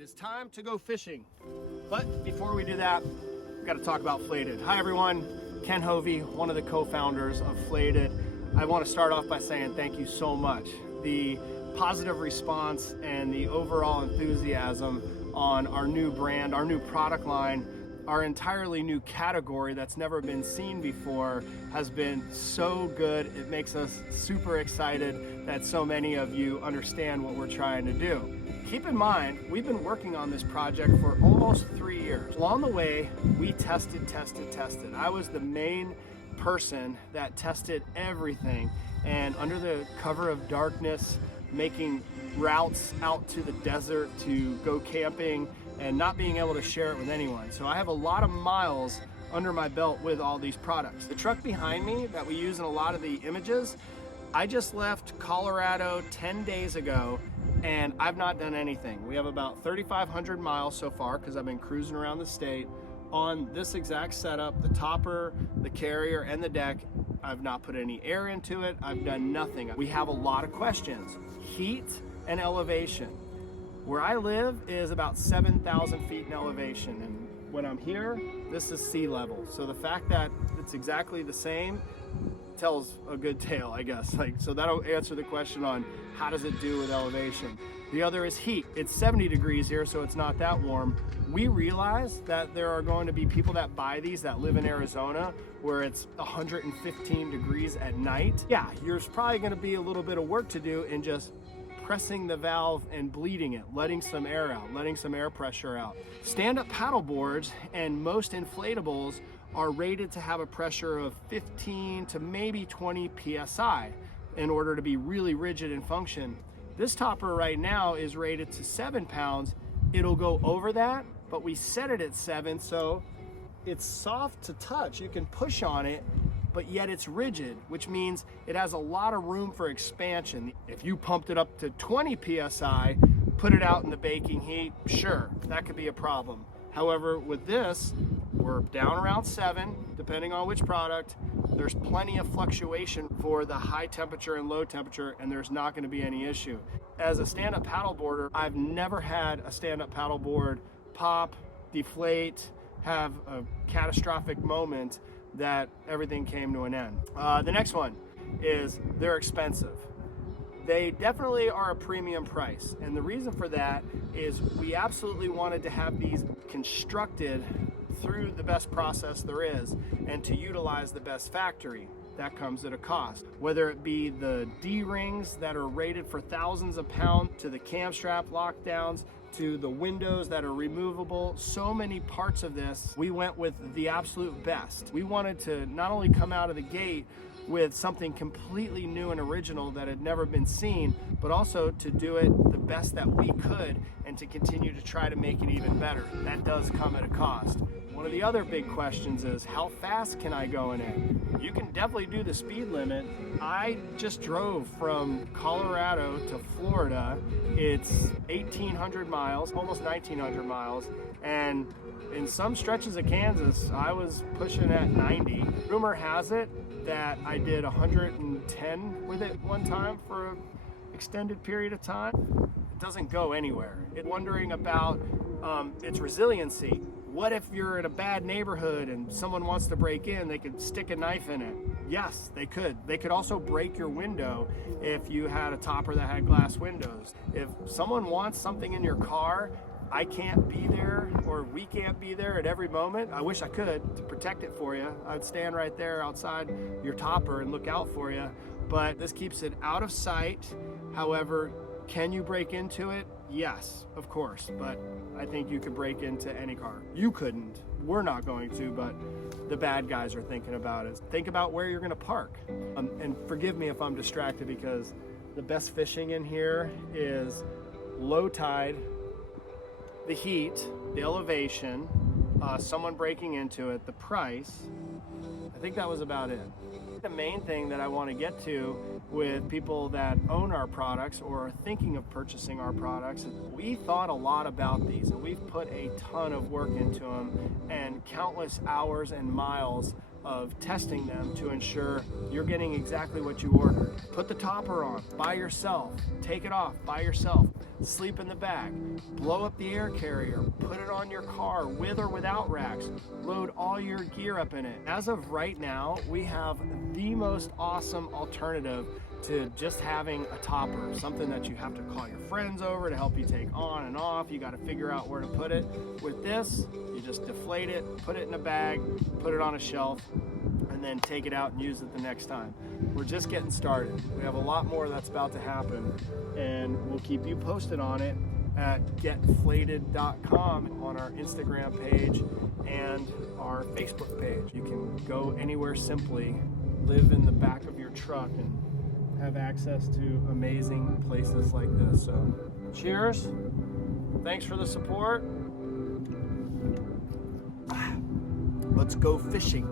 It is time to go fishing. But before we do that, we've got to talk about Flated. Hi everyone, Ken Hovey, one of the co-founders of Flated. I want to start off by saying thank you so much. The positive response and the overall enthusiasm on our new brand, our new product line, our entirely new category that's never been seen before has been so good. It makes us super excited that so many of you understand what we're trying to do. Keep in mind, we've been working on this project for almost 3 years. Along the way, we tested. I was the main person that tested everything, and under the cover of darkness, making routes out to the desert to go camping and not being able to share it with anyone. So I have a lot of miles under my belt with all these products. The truck behind me that we use in a lot of the images, I just left Colorado 10 days ago and I've not done anything. We have about 3,500 miles so far because I've been cruising around the state on this exact setup, the topper, the carrier, and the deck. I've not put any air into it. I've done nothing. We have a lot of questions. Heat and elevation. Where I live is about 7,000 feet in elevation, and when I'm here, this is sea level. So the fact that it's exactly the same tells a good tale, I guess. So that'll answer the question on how does it do with elevation. The other is heat. It's 70 degrees here, so it's not that warm. We realize that there are going to be people that buy these that live in Arizona where it's 115 degrees at night. Yeah, there's probably going to be a little bit of work to do in just pressing the valve and bleeding it, letting some air out, letting some air pressure out. Stand-up paddle boards and most inflatables are rated to have a pressure of 15 to maybe 20 PSI in order to be really rigid and function. This topper right now is rated to 7 pounds. It'll go over that, but we set it at 7, so it's soft to touch. You can push on it, but yet it's rigid, which means it has a lot of room for expansion. If you pumped it up to 20 PSI, put it out in the baking heat, sure, that could be a problem. However, with this, we're down around 7, depending on which product. There's plenty of fluctuation for the high temperature and low temperature, and there's not going to be any issue. As a stand-up paddleboarder, I've never had a stand-up paddleboard pop, deflate, have a catastrophic moment that everything came to an end. The next one is they're expensive. They definitely are a premium price, and the reason for that is we absolutely wanted to have these constructed through the best process there is and to utilize the best factory. That comes at a cost. Whether it be the D-rings that are rated for thousands of pounds, to the cam strap lockdowns, to the windows that are removable, so many parts of this, we went with the absolute best. We wanted to not only come out of the gate with something completely new and original that had never been seen, but also to do it the best that we could and to continue to try to make it even better. That does come at a cost. One of the other big questions is, how fast can I go in it? You can definitely do the speed limit. I just drove from Colorado to Florida. It's 1,800 miles, almost 1,900 miles, and in some stretches of Kansas, I was pushing at 90. Rumor has it that I did 110 with it one time for an extended period of time. It doesn't go anywhere. It's wondering about its resiliency. What if you're in a bad neighborhood and someone wants to break in, they could stick a knife in it? Yes, they could. They could also break your window if you had a topper that had glass windows. If someone wants something in your car, I can't be there, or we can't be there at every moment. I wish I could to protect it for you. I'd stand right there outside your topper and look out for you, but this keeps it out of sight. However, can you break into it? Yes, of course, but I think you could break into any car. You couldn't. We're not going to, but the bad guys are thinking about it. Think about where you're gonna park. And forgive me if I'm distracted because the best fishing in here is low tide, the heat, the elevation, someone breaking into it, the price. I think that was about it. The main thing that I want to get to with people that own our products or are thinking of purchasing our products, we thought a lot about these and we've put a ton of work into them and countless hours and miles of testing them to ensure you're getting exactly what you ordered. Put the topper on by yourself, take it off by yourself, sleep in the bag, blow up the air carrier, put it on your car with or without racks, load all your gear up in it. As of right now, we have the most awesome alternative to just having a topper, something that you have to call your friends over to help you take on and off. You got to figure out where to put it. With this, you just deflate it, put it in a bag, put it on a shelf, and then take it out and use it the next time. We're just getting started. We have a lot more that's about to happen, and we'll keep you posted on it at getflated.com on our Instagram page and our Facebook page. You can go anywhere simply, live in the back of your truck, and have access to amazing places like this. So cheers, thanks for the support. Let's go fishing.